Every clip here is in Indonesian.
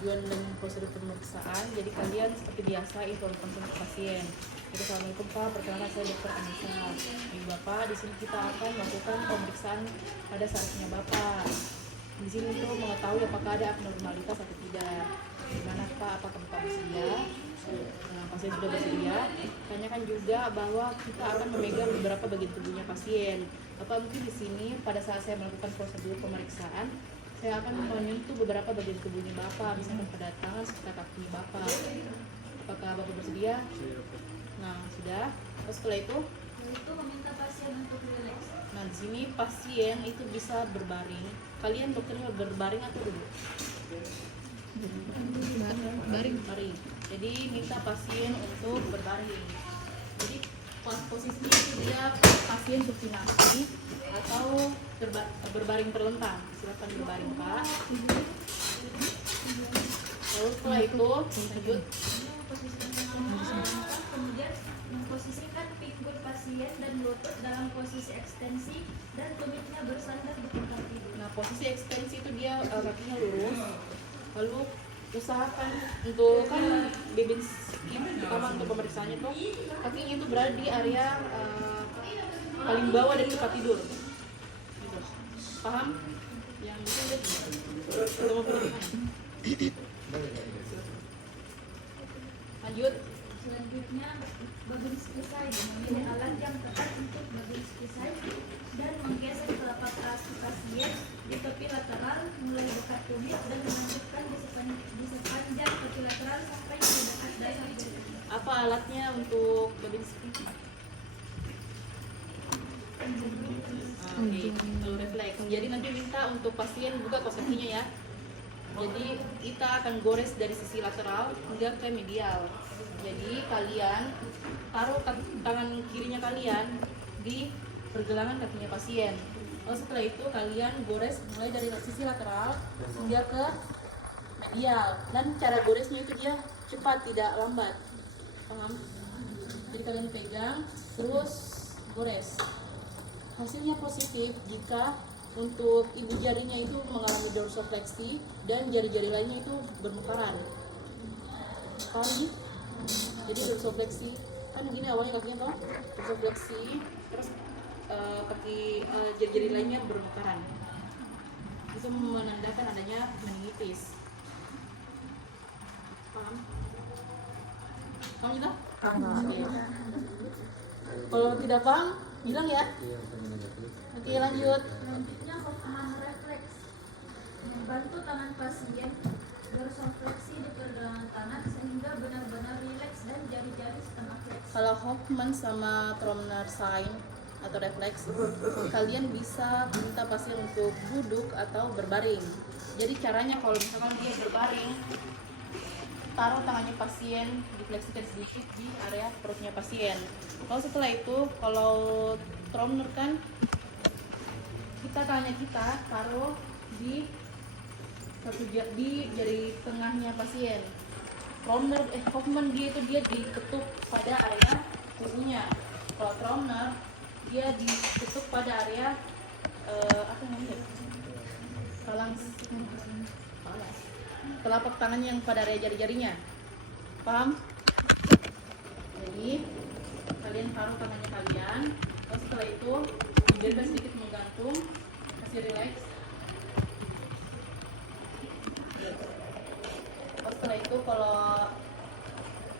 tujuan dan prosedur pemeriksaan. Jadi kalian seperti biasa inform konsen pasien. Jadi assalamualaikum Pak, perkenalkan saya Dr. Anissa. Ibu Bapak, di sini kita akan melakukan pemeriksaan pada sarafnya Bapak. Di sini untuk mengetahui apakah ada abnormalitas atau tidak. Gimana Pak, apakah Bapak bersedia? Nah, pasien sudah bersedia. Tanyakan juga bahwa kita akan memegang beberapa bagian tubuhnya pasien. Bapak mungkin di sini pada saat saya melakukan prosedur pemeriksaan, saya akan menyentuh beberapa bagian tubuhnya Bapak, misalkan pada tangan serta kaki Bapak. Apakah Bapak bersedia? Nah, sudah. Terus setelah itu meminta pasien untuk rileks. Nah, di sini pasien itu bisa berbaring. Kalian dokternya berbaring atau duduk? Baring. Jadi minta pasien untuk berbaring. Jadi posisinya itu dia pasien supinasi atau berbaring terlentang. Silakan berbaring Pak. Lalu setelah itu lanjut. Kemudian memposisikan pinggul pasien dan lutut dalam posisi ekstensi dan tumitnya bersandar di tempat tidur. Nah, posisi ekstensi itu dia kakinya lurus. Lalu usahakan untuk kan baby skin pertama untuk pemeriksaannya tuh kakinya itu berada di area paling bawah dari tempat tidur. Gitu. Paham? Yang itu lanjut. Selanjutnya, babin skisai memilih alat yang tepat untuk babin skisai dan menggeser telapak kaki pasien di tepi lateral mulai dekat tumit dan melanjutkan di sepanjang tepi lateral sampai di dekat dasar jari. Apa alatnya untuk babin skin? Oke, lalu refleks. Jadi nanti minta untuk pasien buka kaos kakinya ya. Jadi kita akan gores dari sisi lateral hingga ke medial. Jadi kalian taruh tangan kirinya kalian di pergelangan kakinya pasien. Lalu setelah itu kalian gores mulai dari sisi lateral hingga ke medial. Dan cara goresnya itu dia cepat, tidak lambat. Paham? Jadi kalian pegang terus gores. Hasilnya positif jika untuk ibu jarinya itu mengalami dorsofleksi dan jari-jari lainnya itu bermekaran. Paham? Jadi dorsofleksi kan gini awalnya kakinya toh, dorsofleksi terus kaki jari-jari lainnya bermekaran. Itu menandakan adanya meningitis. Paham? Paham kita? Kalau tidak paham, bilang ya. Oke, lanjut. Selanjutnya, Hoffman refleks membantu tangan pasien dorsofleksi di pergelangan tangan sehingga benar-benar rileks dan jari-jari setengah fleks. Kalau Hoffman sama Tromner sign atau refleks, kalian bisa minta pasien untuk duduk atau berbaring. Jadi caranya kalau misalkan dia berbaring, taruh tangannya pasien, difleksikan sedikit di area perutnya pasien. Lalu setelah itu, kalau Tromner kan tangannya kita taruh di jari tengahnya pasien. Hoffman dia diketuk pada area tubuhnya. Kalau Tromner dia diketuk pada area apa namanya? Telapak tangannya yang pada area jari-jarinya. Paham? Jadi kalian taruh tangannya kalian. Terus setelah itu biarkan sedikit menggantung, kasih relax. Setelah itu kalau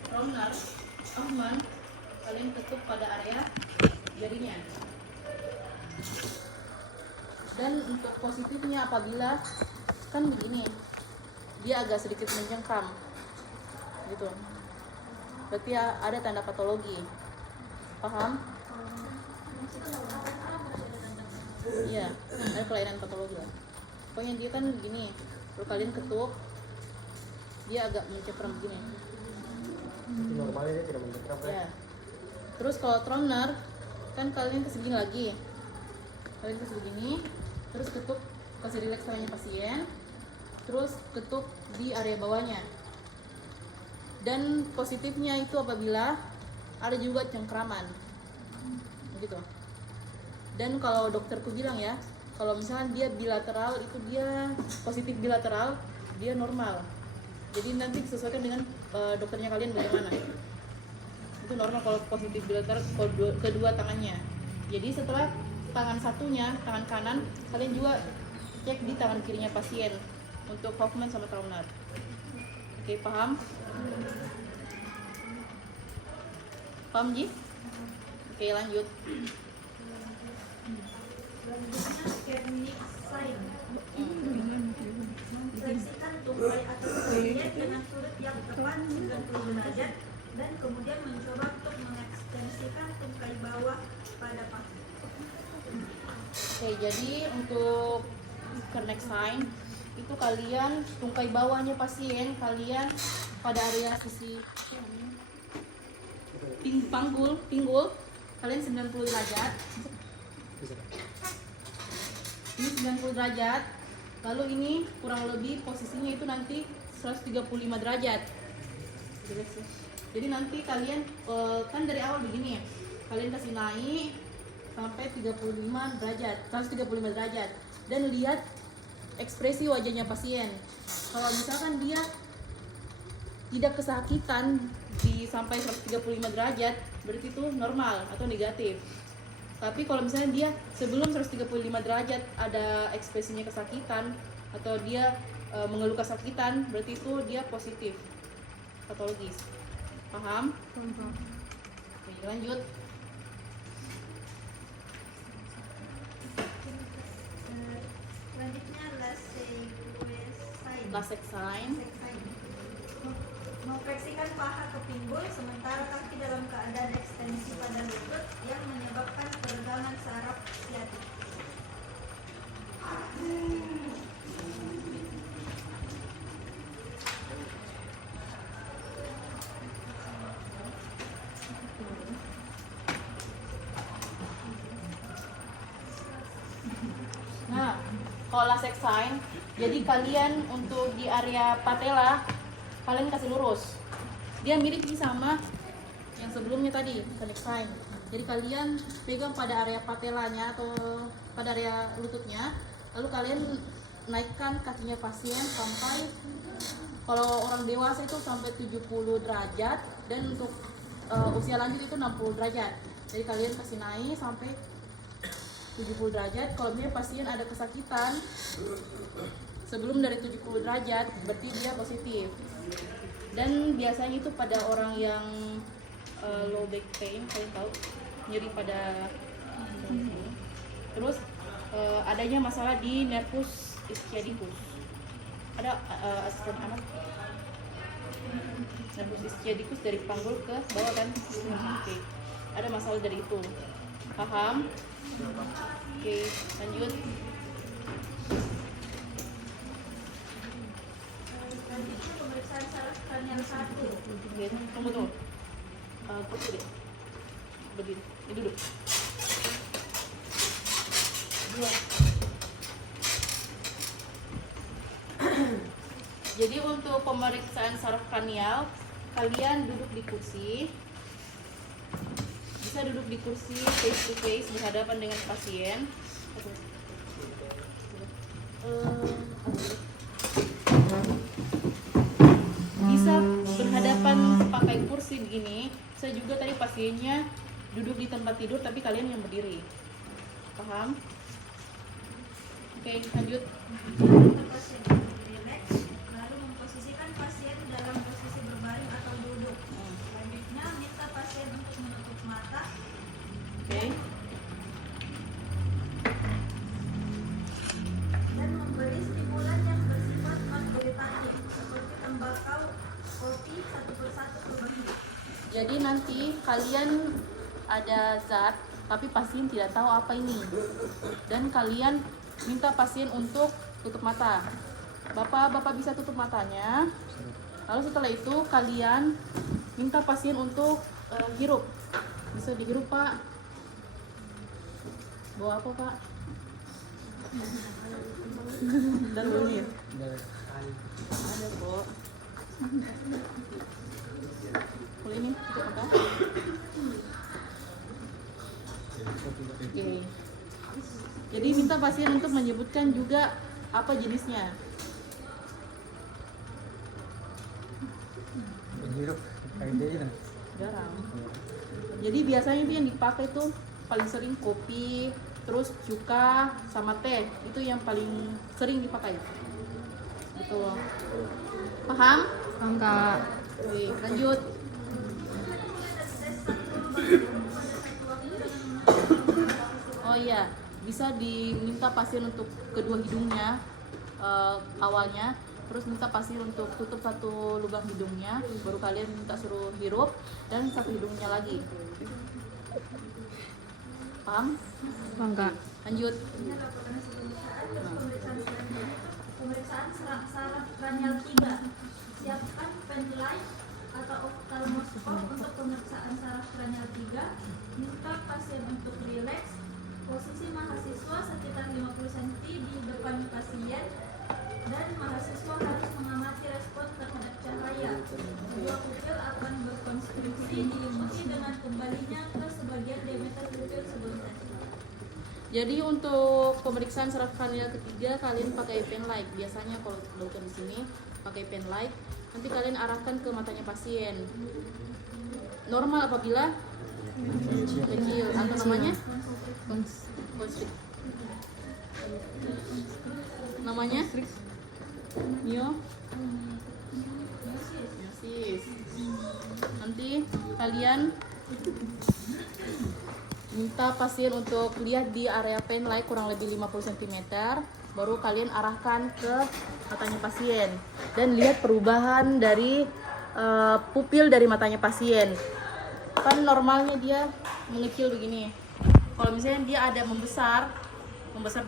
Tromner, Hoffman, kalian ketuk pada area jarinya. Dan untuk positifnya apabila kan begini, dia agak sedikit menjengkam, gitu. Berarti ada tanda patologi. Paham? Iya, ada kelainan patologi lah. Pokoknya dia kan begini, kalau kalian ketuk, dia agak mencekram begini. Normalnya dia tidak mencekram Ya. Terus kalau Tromner, kan kalian kesini lagi, kalian kesini, terus ketuk, kasih rileks tangannya pasien, terus ketuk di area bawahnya. Dan positifnya itu apabila ada juga cengkraman, begitu. Dan kalau dokterku bilang ya, kalau misalnya dia bilateral itu dia positif bilateral, dia normal. Jadi nanti disesuaikan dengan dokternya kalian bagaimana. Itu normal kalau positif bilateral kedua tangannya. Jadi setelah tangan satunya, tangan kanan, kalian juga cek di tangan kirinya pasien untuk Hoffman sama Trauner. Oke, paham? Paham, Ji? Oke, lanjut. Selanjutnya Kernig sign. Memfleksikan tungkai atas pasien dengan sudut yang tepat 90 derajat dan kemudian mencoba untuk mengekstensikan tungkai bawah pada pasien. Oke, jadi untuk Kernig sign itu kalian tungkai bawahnya pasien kalian pada area sisi pinggul kalian 90 derajat. Ini 90 derajat. Lalu ini kurang lebih posisinya itu nanti 135 derajat. Jadi nanti kalian kan dari awal begini ya. Kalian kasih naik sampai 35 derajat, 135 derajat dan lihat ekspresi wajahnya pasien. Kalau misalkan dia tidak kesakitan di sampai 135 derajat, berarti itu normal atau negatif. Tapi kalau misalnya dia sebelum 135 derajat ada ekspresinya kesakitan atau dia mengeluh kesakitan, berarti itu dia positif patologis. Paham? Oke, lanjut. Selanjutnya Lasek sign. Memfleksikan paha ke pinggul sementara kaki dalam keadaan ekstensi pada lutut yang menyebabkan peregangan saraf siatik. Nah, kalau lasek sign, jadi kalian untuk di area patella kalian kasih lurus. Dia mirip nih sama yang sebelumnya tadi, Kernig sign. Jadi kalian pegang pada area patellanya atau pada area lututnya, lalu kalian naikkan kakinya pasien sampai, kalau orang dewasa itu sampai 70 derajat dan untuk usia lanjut itu 60 derajat. Jadi kalian kasih naik sampai 70 derajat. Kalau misalnya pasien ada kesakitan sebelum dari 70 derajat, berarti dia positif. Dan biasanya itu pada orang yang low back pain, kalian tahu, nyeri pada sini. Terus adanya masalah di nervus ischiadicus. Ada asisten anak. Nervus ischiadicus dari panggul ke bawah kan? Oke. Ada masalah dari itu. Paham? Oke, lanjut. Selanjutnya pemeriksaan saraf kranial 1. Oke, tunggu. Kursi deh. Berdiri. Ini duduk. Jadi untuk pemeriksaan saraf kranial, kalian duduk di kursi. Bisa duduk di kursi face to face berhadapan dengan pasien. Bisa berhadapan pakai kursi begini. Saya juga tadi pasiennya duduk di tempat tidur tapi kalian yang berdiri. Paham? Oke, lanjut. Minta pasien untuk rileks, lalu memposisikan pasien dalam posisi berbaring atau duduk. Selanjutnya minta pasien untuk menutup mata. Oke. Dan memberi stimulan yang bersifat non-kualitatif seperti tembakau, kopi satu persatu berbagi. Jadi nanti kalian ada zat tapi pasien tidak tahu apa ini. Dan kalian minta pasien untuk tutup mata. Bapak bisa tutup matanya. Lalu setelah itu kalian minta pasien untuk hirup. Bisa dihirup, Pak. Bawa apa, Pak? Dan bunyi. Ada kok. Kalau ini tutup mata. Oke. Jadi minta pasien untuk menyebutkan juga apa jenisnya. hirup kayak dia Jarang. Jadi biasanya itu yang dipakai tuh paling sering kopi, terus cuka sama teh. Itu yang paling sering dipakai. Gitu. Paham? Paham Kak. Oke, lanjut. Oh iya, bisa diminta pasien untuk kedua hidungnya awalnya, terus minta pasien untuk tutup satu lubang hidungnya, baru kalian minta suruh hirup dan satu hidungnya lagi. Paham? Paham Kak. Lanjut. Ini laporan hasil pemeriksaan. Terus pemeriksaan selanjutnya, pemeriksaan saraf kranial 3. Siapkan pen light atau oftalmoskop untuk pemeriksaan saraf kranial 3. Minta pasien untuk rileks. Posisi mahasiswa sekitar 50 cm di depan pasien, dan mahasiswa harus mengamati respon terhadap cahaya. Dua pupil akan berkonstruksi diikuti dengan kembalinya ke sebagian diameter pupil sebelum tadi. Jadi untuk pemeriksaan saraf kranial ketiga kalian pakai pen light. Biasanya kalau dokter di sini pakai pen light, nanti kalian arahkan ke matanya pasien. Normal apabila kecil atau namanya konstrik. Namanya miosis. Nanti kalian minta pasien untuk lihat di area pen light kurang lebih 50 cm, baru kalian arahkan ke matanya pasien dan lihat perubahan dari pupil dari matanya pasien. Kan normalnya dia mengecil begini. Kalau misalnya dia ada membesar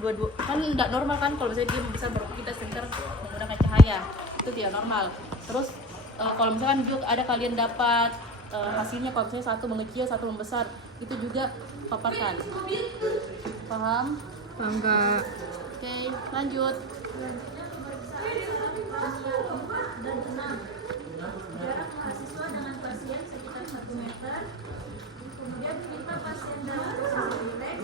dua-dua, kan tidak normal kan kalau misalnya dia membesar baru kita center menggunakan cahaya, itu tidak normal. Terus kalau misalkan juga ada kalian dapat hasilnya kalau misalnya satu mengecil satu membesar, itu juga paparkan. Paham? Paham Kak. Oke, lanjut. Selanjutnya pemeriksaan saraf kranial 4 dan 6. Jarak mahasiswa dengan pasien sekitar 1 meter. Kemudian minta pasien dalam posisi rileks.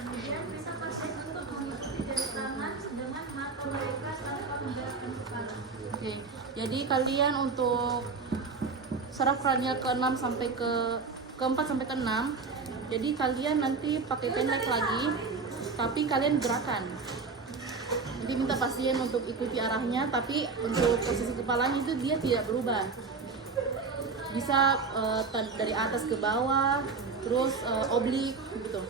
Kemudian minta pasien untuk mengikuti jari tangan dengan mata mereka tanpa menggerakkan kepala. Oke, jadi kalian untuk saraf kranial ke-6 sampai ke-4 sampai ke-6, jadi kalian nanti pakai pen light lagi, tapi kalian gerakan. Jadi minta pasien untuk ikuti arahnya, tapi untuk posisi kepalanya itu dia tidak berubah. Bisa dari atas ke bawah, terus oblik gitu.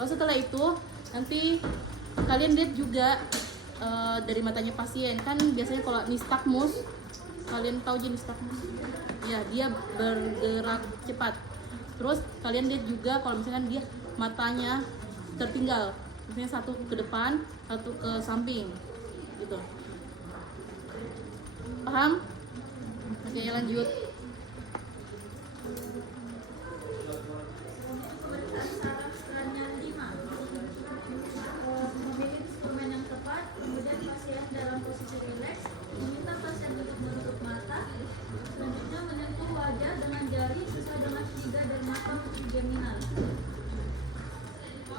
Lalu setelah itu nanti kalian lihat juga dari matanya pasien. Kan biasanya kalau nistagmus, kalian tahu jenis nistagmus? Ya, dia bergerak cepat. Terus kalian lihat juga kalau misalkan dia matanya tertinggal, misalnya satu ke depan, satu ke samping, gitu. Paham? Oke, lanjut. Pemeriksaan saraf kranial 5. Memilih instrumen yang tepat, kemudian pasien dalam posisi rileks, meminta pasien untuk menutup mata, selanjutnya menyentuh wajah dengan jari sesuai dengan tiga dermata trigeminal. Yaitu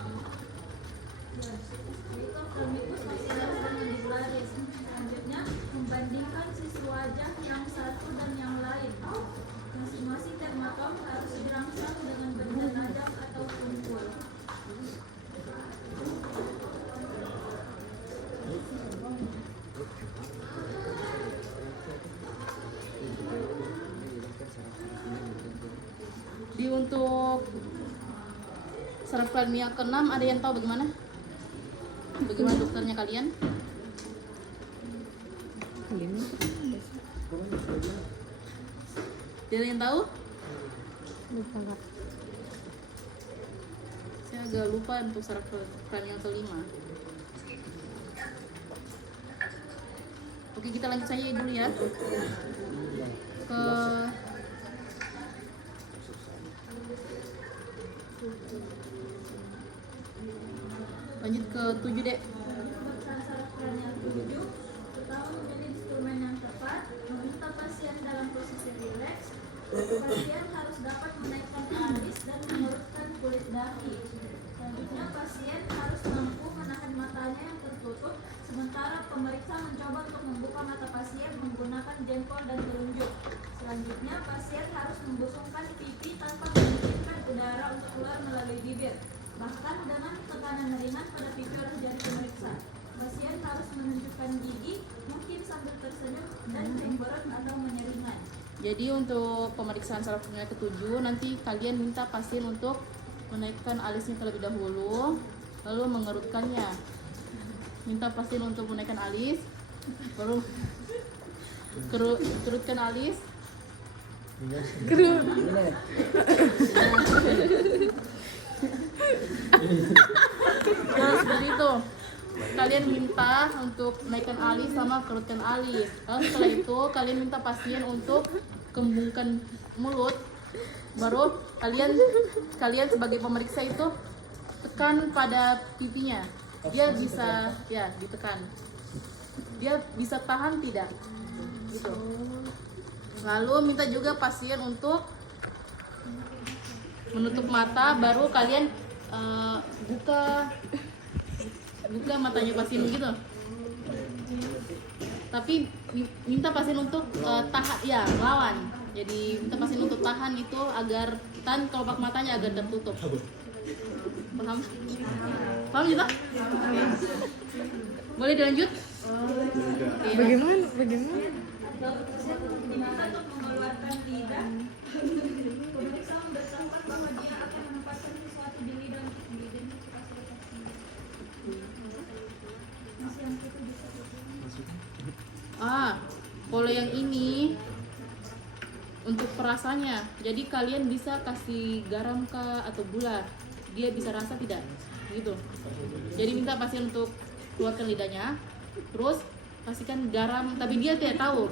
oftalmikus, maxillaris, dan mandibuloris. Selanjutnya membandingkan sisi wajah yang satu dan yang lain. Masing-masing dermatom harus dirangsang dengan benda tajam atau tumpul. Di untuk saraf kranial ke-6 ada yang tahu bagaimana? Bagaimana dokternya kalian? Ini Ada yang tahu? lupa Kak. Saya agak lupa untuk saraf kranial ke-5. Oke, kita lanjut saja dulu ya. Ke lanjut ke 7 dek. Pemeriksaan saraf kranial 7. Pertama, memilih instrumen yang tepat, meminta pasien dalam posisi rileks. Pasien harus dapat menaikkan alis dan mengurutkan kulit dahi. Selanjutnya, pasien harus mampu menahan matanya yang tertutup, sementara pemeriksa mencoba untuk membuka mata pasien menggunakan jempol dan telunjuk. Selanjutnya, pasien harus membusungkan pipi tanpa mengizinkan udara untuk keluar melalui bibir, bahkan dengan tekanan ringan pada pipi oleh jari pemeriksa. Pasien harus menunjukkan gigi, mungkin sambil tersenyum dan cemberut atau menyeringai. Jadi untuk pemeriksaan saraf penilai ke-7 nanti kalian minta pasien untuk menaikkan alisnya terlebih dahulu, lalu mengerutkannya. Minta pasien untuk menaikkan alis, baru kerutkan alis. Nah, seperti itu. Kalian minta untuk naikkan alis sama kerutkan alis. Lalu setelah itu kalian minta pasien untuk kembungkan mulut. Baru kalian sebagai pemeriksa itu tekan pada pipinya. Dia bisa ya ditekan. Dia bisa tahan tidak? Gitu. Lalu minta juga pasien untuk menutup mata, baru kalian buka matanya pasien gitu. Tapi minta pasien untuk tahan, ya melawan. Jadi minta pasien untuk tahan itu agar kelopak matanya agar tertutup. Paham? Paham gitu? Boleh dilanjut? Oke. Bagaimana? Pasien diminta untuk mengeluarkan lidah. Pemeriksa memberitahukan bahwa dia akan menempatkan sesuatu di lidah untuk mengidentifikasi pasien. Masih yang itu bisa Kalau yang ini untuk perasanya. Jadi kalian bisa kasih garam kah atau gula. Dia bisa rasa tidak? Gitu. Jadi minta pasien untuk keluarkan lidahnya. Terus kasihkan garam, tapi dia tidak tahu.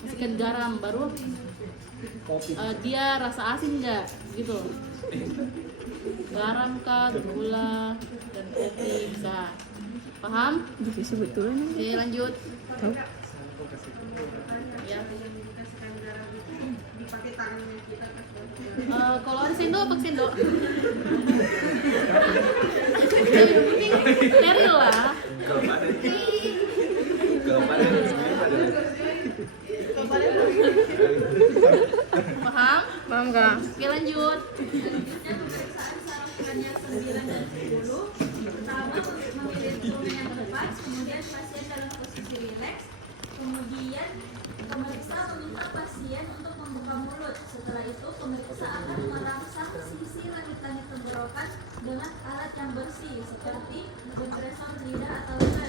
Kasihkan garam, baru dia rasa asin enggak? Gitu. Garam kah, gula, dan kopi bisa. Paham? Bisa betulan. Oke, lanjut. Tahu? Ya. Dipakai tangannya kita Kalau ada sendok, pakai sendok. Yang penting steril lah. Paham? Paham nggak? Oke, lanjut. Selanjutnya pemeriksaan saraf kranial 9 dan 10. Pertama, memilih volume yang tepat, kemudian pasien dalam posisi rileks. Kemudian pemeriksa meminta pasien untuk membuka mulut. Setelah itu pemeriksa akan merangsang sisi langit-langit tenggorokan dengan alat yang bersih seperti depresor lidah atau lem.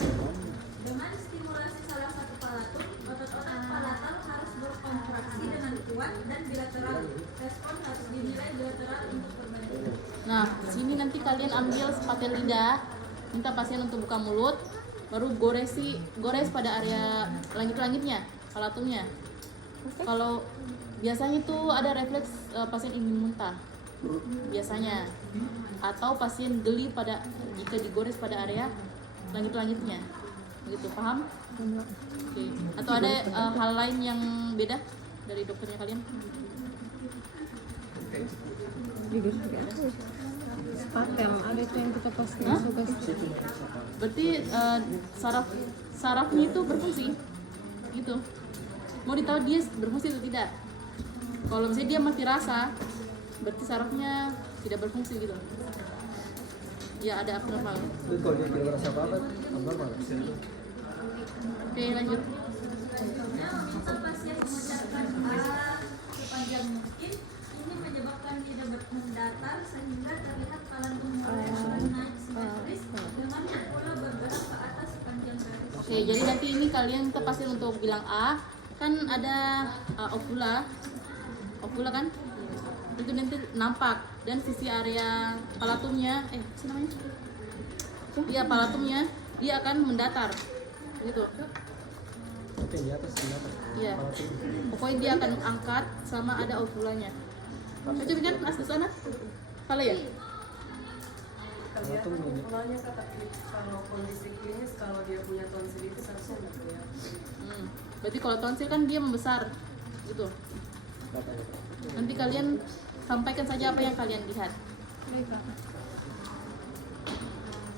Dengan stimulasi salah satu palatum, otot-otot palatal harus berkontraksi dengan kuat dan bilateral. Respon harus dinilai bilateral untuk perbandingan. Nah, sini nanti kalian ambil sepatel lidah, minta pasien untuk buka mulut, baru gores pada area langit-langitnya, palatumnya. Kalau biasanya tuh ada refleks pasien ingin muntah, biasanya, atau pasien geli jika digores pada area langit-langitnya, gitu. Paham? Oke. Atau ada hal lain yang beda dari dokternya kalian? Jujur juga. Spatem ada itu yang kita pasti Hah? suka. Berarti sarafnya itu berfungsi, gitu. Mau ditahu dia berfungsi atau tidak? Kalau misalnya dia mati rasa, berarti sarafnya tidak berfungsi gitu. Ya ada abnormal. Tapi kalau dia tidak merasa apa-apa, abnormal. Oke, lanjut. Selanjutnya meminta pasien mengucapkan A sepanjang mungkin. Ini menyebabkan lidah mendatar sehingga terlihat palatum mulai naik simetris dengan pula bergerak ke atas sepanjang garis. Oke, jadi nanti ini kalian minta pasien untuk bilang A, kan ada ovula kan? Itu nanti nampak dan sisi area palatumnya, apa sih namanya? Iya, palatumnya dia akan mendatar, gitu. Oke, di atas. Iya. Pokoknya dia akan angkat sama ada ovulanya. Coba kan as sana. Salah ya? Palatum ini. Awalnya kata kalau kondisi klinis kalau dia punya tonsilitis harusnya nggak kelihatan. Berarti kalau tonsil kan dia membesar, gitu. Nanti kalian sampaikan saja apa yang kalian lihat.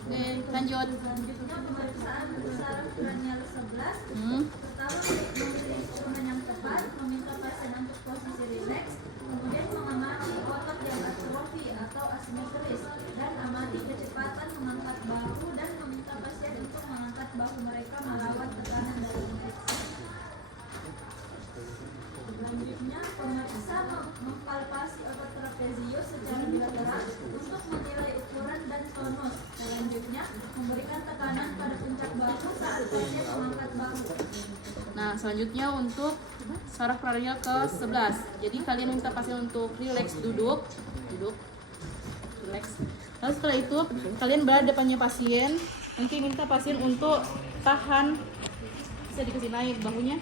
Oke, lanjut. Selanjutnya pemeriksaan saraf kranial 11. Pertama, memilih instrumen yang tepat, meminta pasien selanjutnya untuk saraf radial ke-11. Jadi kalian minta pasien untuk relax, duduk, relax. Lalu setelah itu kalian berada depannya pasien. Nanti minta pasien untuk tahan, bisa dikasih naik bahunya.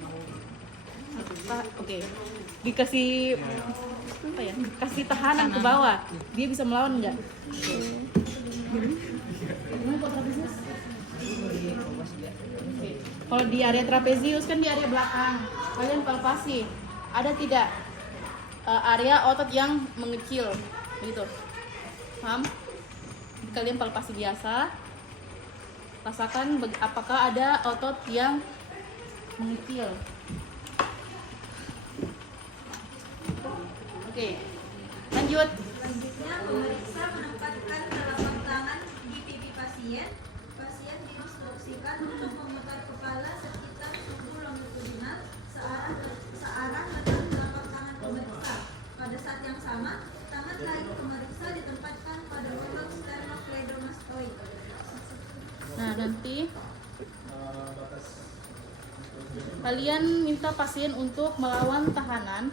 Oke. Dikasih apa ya? Kasih tahanan ke bawah. Dia bisa melawan nggak? Oke. Kalau di area trapezius kan di area belakang. Kalian palpasi. Ada tidak area otot yang mengecil? Begitu. Paham? Kalian palpasi biasa. Rasakan apakah ada otot yang mengecil. Oke. Lanjut. Selanjutnya, pemeriksa menempatkan telapak tangan di pipi pasien. Pasien diinstruksikan untuk memutar kepala sekitar 10 longitudinal searah letak telapak tangan pemeriksa. Pada saat yang sama, tangan lain pemeriksa ditempatkan pada lubang sternocleidomastoid. Nah, nanti kalian minta pasien untuk melawan tahanan.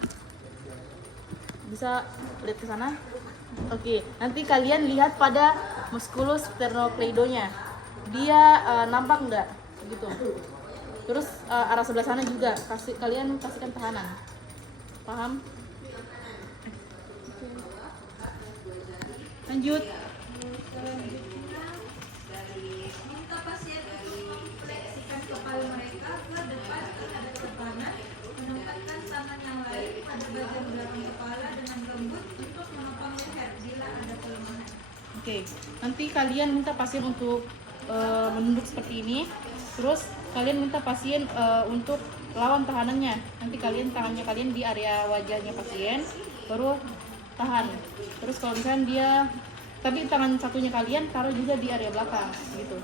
Bisa lihat ke sana. Oke, nanti kalian lihat pada musculus sternocleidonya. Dia nampak nggak? Gitu. Terus arah sebelah sana juga. Kalian kasihkan tahanan. Paham? Lanjut. Minta pasien untuk memfleksikan kepala mereka ke depan terhadap kanan, menempatkan tangan yang lain pada bagian belakang kepala dengan lembut untuk menopang leher bila ada pelemahan. Oke, nanti kalian minta pasien untuk menunduk seperti ini. Terus kalian minta pasien untuk lawan tahanannya. Nanti tangannya kalian di area wajahnya pasien, baru tahan. Terus kalau misalnya dia, tapi tangan satunya kalian taruh juga di area belakang, gitu.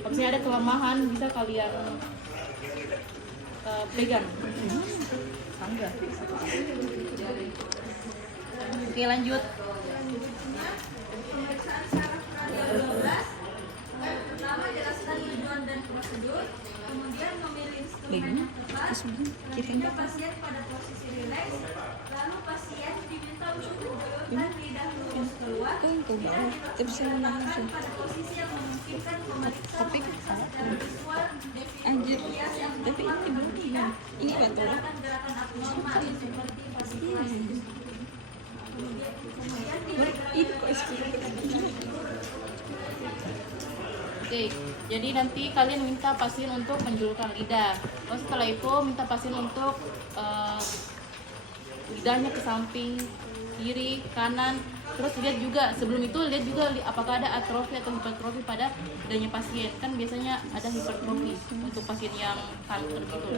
Kalau misalnya ada kelemahan, bisa kalian pegang. Sangga. Oke, lanjut. Selanjutnya, pemeriksaan saraf radial 12. Pertama, jelaskan tujuan dan prosedur, kemudian memilih instrumen yang tepat, selanjutnya pasien pada posisi rileks, lalu pasien diminta untuk menjulurkan lidah lurus keluar, lidah diletakkan pada posisi yang memungkinkan pemeriksa memeriksa secara visual deviasi yang normal atau tidak, tidak gerakan-gerakan abnormal seperti fasciculasi. Kemudian Oke, jadi nanti kalian minta pasien untuk menjulurkan lidah. Lalu setelah itu minta pasien untuk lidahnya ke samping, kiri, kanan. Terus lihat juga, sebelum itu lihat juga apakah ada atrofi atau hipertrofi pada lidahnya pasien. Kan biasanya ada hipertrofi untuk pasien yang kanker gitu.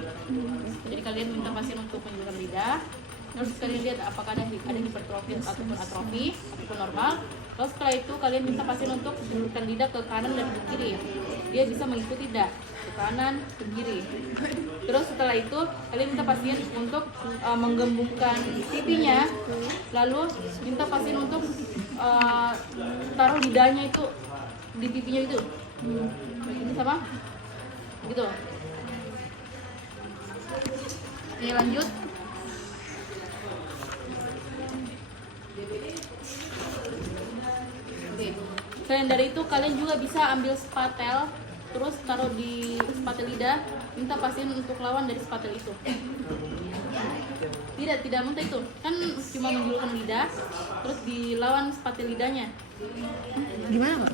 Jadi kalian minta pasien untuk menjulurkan lidah. Terus kalian lihat apakah ada hipertrofi ataupun atrofi ataupun normal. Lalu setelah itu kalian minta pasien untuk menjulurkan lidah ke kanan dan ke kiri. Dia bisa mengikuti tidak ke kanan, ke kiri. Terus setelah itu kalian minta pasien untuk menggembungkan pipinya. Lalu minta pasien untuk taruh lidahnya itu di pipinya itu. Ini sama? Gitu. Oke, lanjut. Selain dari itu kalian juga bisa ambil spatel, terus taruh di spatel lidah, minta pasien untuk lawan dari spatel itu. Tidak muntah itu, kan cuma menjulurkan lidah, terus dilawan spatel lidahnya. Gimana, Mbak?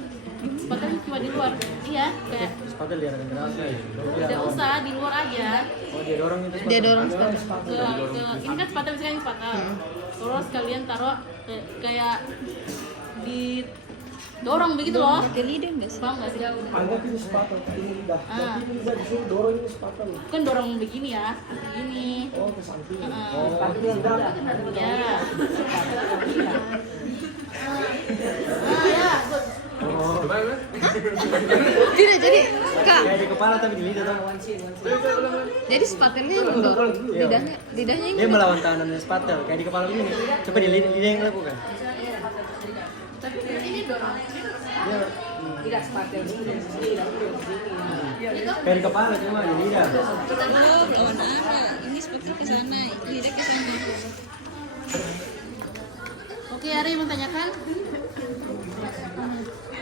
Spatelnya cuma di luar, iya, kayak Spatel dia akan keras. tidak usah di luar aja. Oh, dia dorong itu spatel. Dia dorong Ini kan spatel misalnya spatel, terus kalian taruh kayak di dorong begitu loh. Pakai lidah nggak sih? Paham nggak sih? Anggap ini spatel, ini lidah. Tapi ini lidah disuruh dorong ini spatel. Kan dorong begini ya, begini. Oh, ke samping. Oh, ya. Ya, good. Oh. Tidak, jadi Kak, Kayak di kepala tapi di lidah dong. jadi spatelnya yang mendorong lidahnya yang Dia melawan tangannya spatel kayak di kepala begini. Coba di lidah yang lakukan. Tapi ini dorong. Tidak seperti yang ini dan sini, tidak seperti sini. Kayak di kepala cuma di lidah. Belum, lawan arah. Ini seperti ke sana, lidah ke sana. Oke, Ari mau tanyakan?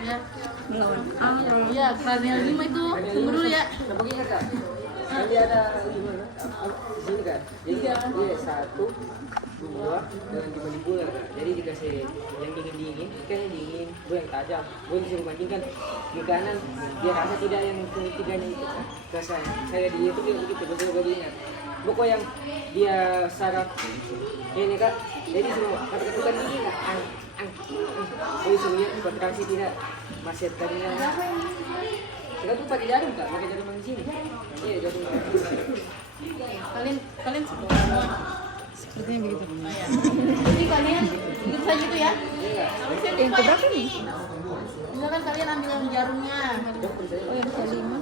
Ya. Melawan arah. Iya, kranial 5 itu tunggu dulu ya. Nah, begini kak, kan dia ada gimana? Di sini kan, jadi dia 1, 2 dan di mandibular kak. Jadi dikasih yang dingin, ikan yang dingin, gue yang tajam. Gue disuruh bandingkan di kanan, dia rasa tidak yang ketiganya itu kak. Rasa saya di itu dia begitu, betul gue ingat. Buku yang dia saraf ini kak, jadi semua kata-kata bukan gini kak, gue disuruhnya kontraksi tidak masih tadinya. Kita tuh pakai jarum kak, pakai jarum yang di sini. Iya jarum. Kalian semua. Sepertinya begitu. Jadi kalian ikut saja itu ya. Iya. Yang keberapa nih? Misalkan kalian ambil yang jarumnya. Oh, yang kelima.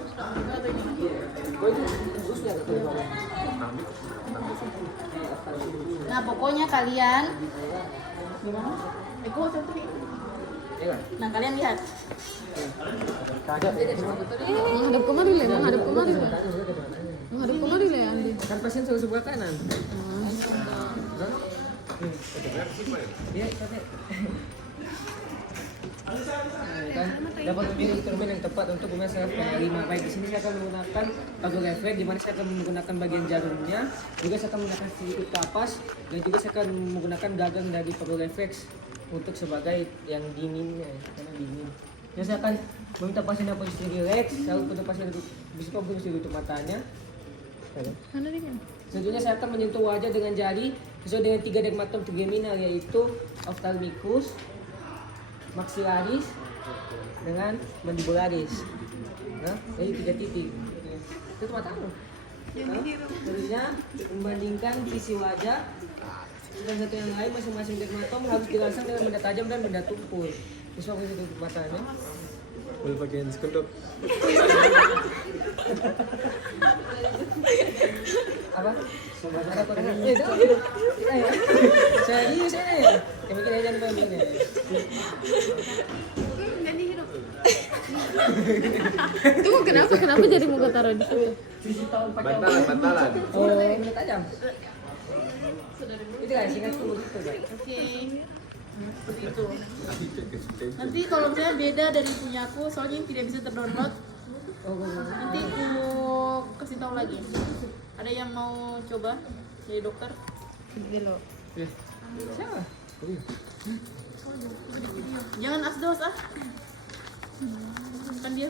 Gue itu khususnya kata gue. Nah, pokoknya kalian Eko satu nih. Iya. Nah, kalian lihat. Menghadap kemari lah, menghadap kemari lah. Menghadap kemari lah, Andi. Kan pasien selalu sebelah kanan. Iya, capek. Kan dapat memilih instrumen yang tepat untuk mengasah penerima. Baik di sini saya akan menggunakan pagu refleks, di mana saya akan menggunakan bagian jarumnya, juga saya akan menggunakan sedikit kapas, dan juga saya akan menggunakan gagang dari pagu refleks untuk sebagai yang dinginnya, karena dingin. Dan saya akan meminta pasien dalam posisi rileks, lalu untuk pasien bisa tutup matanya. Mana dia? Selanjutnya saya akan menyentuh wajah dengan jari sesuai dengan 3 dermatom trigeminal, yaitu ophthalmicus, maxillaris, dengan mandibularis. Nah, jadi 3 titik. Itu matamu. Selanjutnya membandingkan sisi wajah dan satu yang lain, masing-masing dermatom harus dirangsang dengan benda tajam dan benda tumpul. Terus waktu itu tutup matanya. Boleh pakai skendok. Apa? Sebenarnya kok dengan serius ini. Kayak begini aja nih begini. Tunggu, kenapa jadi muka taruh di situ? Bantalan. Oh, benda tajam. Itu kan singkat tuh begitu kan. Oke. Begitu. Nanti kalau misalnya beda dari punya aku, soalnya ini tidak bisa terdownload. Nanti aku kasih tahu lagi. Ada yang mau coba jadi dokter? Dulu. Siapa? Jangan asdos ah. Kan dia